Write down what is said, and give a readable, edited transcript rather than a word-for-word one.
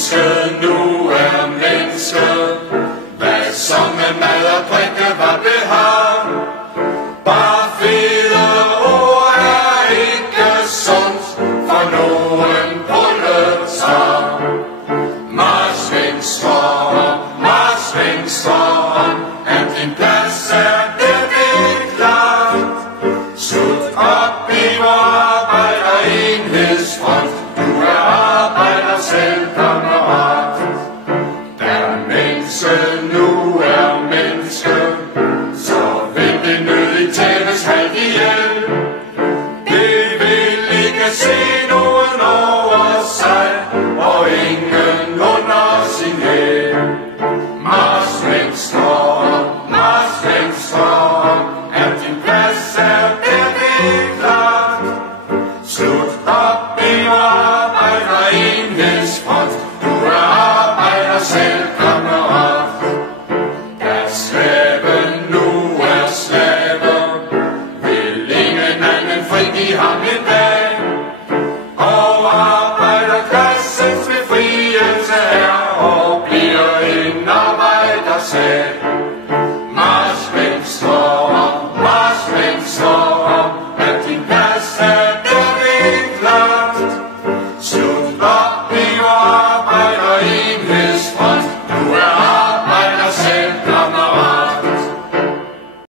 mennesket nu er mennesket. Hvad som med mad og drikke var behag. Bare fede ord er ikke sundt for nogen proletar. March venstre om, at din plads er der det klart. Slut op i vor arbejderenhedsfront. Du er arbejder selv, kammerat. Da mennesket nu er menneske, så vil det nødigt tages halvt ihjel. Det vil ikke se nogen over sig, og ingen under sin hæl. March venstre om, at din plads er der det klart. Slut op i arbejderenhedsfront. Du er arbejder selv, kammerat. Da slaven nu er slave, vil ingen anden frigive ham en dag. Og arbejderklassens befrielse er og bliver en arbejdersag.